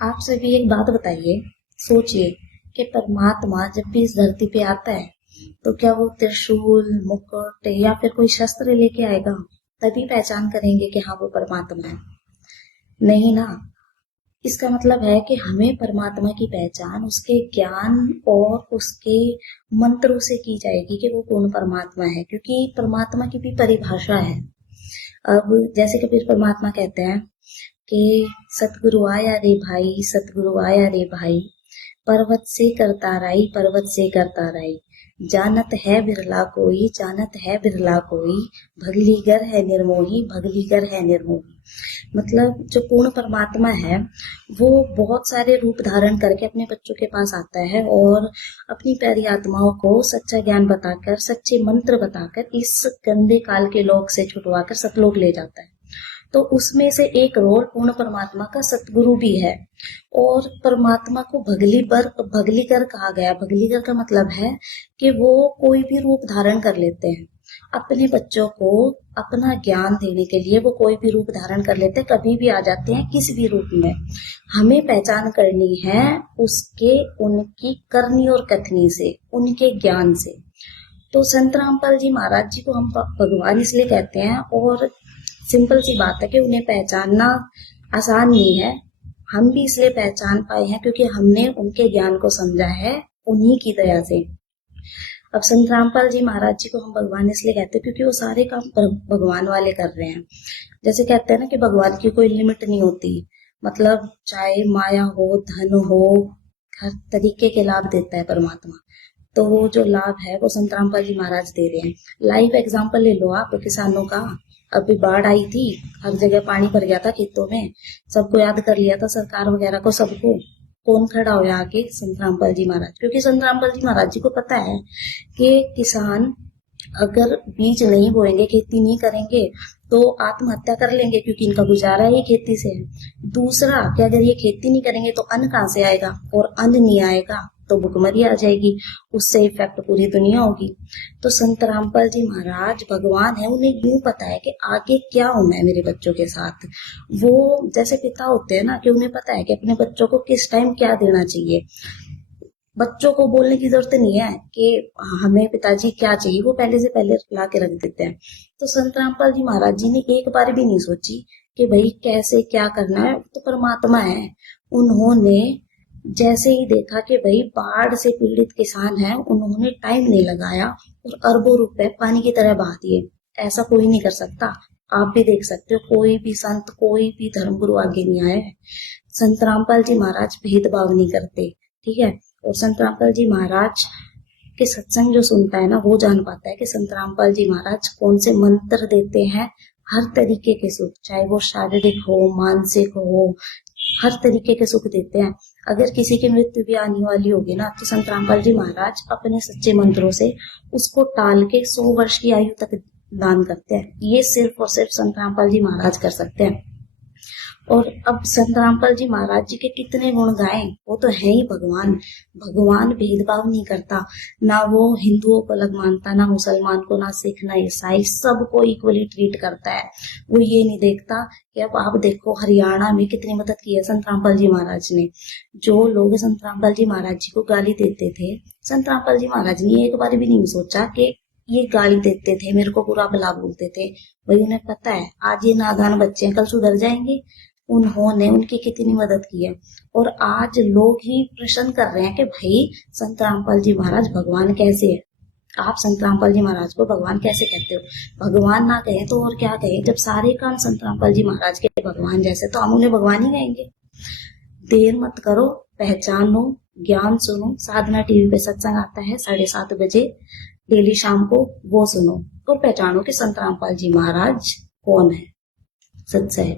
आप सभी एक बात बताइए, सोचिए कि परमात्मा जब भी इस धरती पे आता है तो क्या वो त्रिशूल, मुकुट या फिर कोई शस्त्र लेके आएगा? तभी पहचान करेंगे कि हाँ वो परमात्मा है। नहीं ना। इसका मतलब है कि हमें परमात्मा की पहचान उसके ज्ञान और उसके मंत्रों से की जाएगी कि वो कौन परमात्मा है, क्योंकि परमात्मा की भी परिभाषा है। अब जैसे कबीर परमात्मा कहते हैं कि सतगुरु आया रे भाई, सतगुरु आया रे भाई, पर्वत से करता राई, पर्वत से करता राई, जानत है बिरला कोई, जानत है बिरला कोई, भगलीगर है निर्मोही, भगलीगर है निर्मोही। मतलब जो पूर्ण परमात्मा है वो बहुत सारे रूप धारण करके अपने बच्चों के पास आता है और अपनी प्यारी आत्माओं को सच्चा ज्ञान बताकर, सच्चे मंत्र बताकर इस गंदे काल के लोक से छुटवाकर सतलोक ले जाता है। तो उसमें से एक रोल पूर्ण परमात्मा का सतगुरु भी है। और परमात्मा को भगलीकर कहा गया। भगलीकर का मतलब है कि वो कोई भी रूप धारण कर लेते हैं। अपने बच्चों को अपना ज्ञान देने के लिए वो कोई भी रूप धारण कर लेते हैं, कभी भी आ जाते हैं, किसी भी रूप में। हमें पहचान करनी है उसके, उनकी करनी और कथनी से, उनके ज्ञान से। तो संत रामपाल जी महाराज जी को हम भगवान इसलिए कहते हैं, और सिंपल सी बात है कि उन्हें पहचानना आसान नहीं है। हम भी इसलिए पहचान पाए हैं क्योंकि हमने उनके ज्ञान को समझा है उन्हीं की दया से। अब संत रामपाल जी महाराज जी को हम भगवान इसलिए कहते हैं क्योंकि वो सारे काम भगवान वाले कर रहे हैं। जैसे कहते हैं ना कि भगवान की कोई लिमिट नहीं होती। मतलब चाहे माया हो, धन हो, हर तरीके के लाभ देता है परमात्मा। तो वो जो लाभ है वो संत रामपाल जी महाराज दे रहे हैं। लाइव एग्जाम्पल ले लो आप किसानों का। अभी बाढ़ आई थी, हर जगह पानी भर गया था खेतों में, सबको याद कर लिया था सरकार वगैरह को, सबको। कौन खड़ा हो आके? संत रामपाल जी महाराज। क्योंकि संत रामपाल जी महाराज जी को पता है कि किसान अगर बीज नहीं बोएंगे, खेती नहीं करेंगे तो आत्महत्या कर लेंगे, क्योंकि इनका गुजारा ही खेती से है। दूसरा कि अगर ये खेती नहीं करेंगे तो अन्न कहाँ से आएगा, और अन्न नहीं आएगा तो भुखमरी आ जाएगी, उससे इफेक्ट पूरी दुनिया होगी। तो संत रामपाल जी महाराज भगवान है, उन्हें यूं पता है कि आगे क्या होना है मेरे बच्चों के साथ। वो जैसे पिता होते हैं ना, कि उन्हें पता है कि अपने बच्चों को किस टाइम क्या देना चाहिए। बच्चों को बोलने की जरूरत नहीं है कि हमें पिताजी क्या चाहिए, वो पहले से पहले ला के रख देते हैं। तो संत रामपाल जी महाराज जी ने एक बार भी नहीं सोची कि भाई कैसे क्या करना है, तो परमात्मा है। उन्होंने जैसे ही देखा कि भाई बाढ़ से पीड़ित किसान है, उन्होंने टाइम नहीं लगाया और अरबों रुपए पानी की तरह बहा दिए। ऐसा कोई नहीं कर सकता। आप भी देख सकते हो, कोई भी संत, कोई भी धर्मगुरु आगे नहीं आया है। संत रामपाल जी महाराज भेदभाव नहीं करते, ठीक है। और संत रामपाल जी महाराज के सत्संग जो सुनता है ना, वो जान पाता है कि संत रामपाल जी महाराज कौन से मंत्र देते हैं। हर तरीके के सुख, चाहे वो शारीरिक हो, मानसिक हो, हर तरीके के सुख देते हैं। अगर किसी की मृत्यु भी आने वाली होगी ना, तो संत रामपाल जी महाराज अपने सच्चे मंत्रों से उसको टाल के 100 वर्ष की आयु तक दान करते हैं। ये सिर्फ और सिर्फ संत रामपाल जी महाराज कर सकते हैं। और अब संत रामपाल जी महाराज जी के कितने गुण गाएं, वो तो है ही भगवान। भगवान भेदभाव नहीं करता, ना वो हिंदुओं को अलग मानता, ना मुसलमान को, ना सिख, ना ईसाई, सबको इक्वली ट्रीट करता है। वो ये नहीं देखता कि अब आप देखो हरियाणा में कितनी मदद की है संत रामपाल जी महाराज ने। जो लोग संत रामपाल जी महाराज जी को गाली देते थे, संत रामपाल जी महाराज ने एक बार भी नहीं सोचा कि ये गाली देते थे, मेरे को बुरा भला बोलते थे। वही उन्हें पता है आज ये नादान बच्चे हैं, कल सुधर जाएंगे। उन्होंने उनकी कितनी मदद की है। और आज लोग ही प्रश्न कर रहे हैं कि भाई संत रामपाल जी महाराज भगवान कैसे है? आप संत रामपाल जी महाराज को भगवान कैसे कहते हो? भगवान ना कहे तो और क्या कहे? जब सारे काम संत रामपाल जी महाराज के भगवान जैसे, तो हम उन्हें भगवान ही कहेंगे। देर मत करो, पहचानो, ज्ञान सुनो। साधना टीवी पे सत्संग आता है 7:30 बजे डेली शाम को, वो सुनो तो पहचानो कि संत रामपाल जी महाराज कौन है। सत्संग।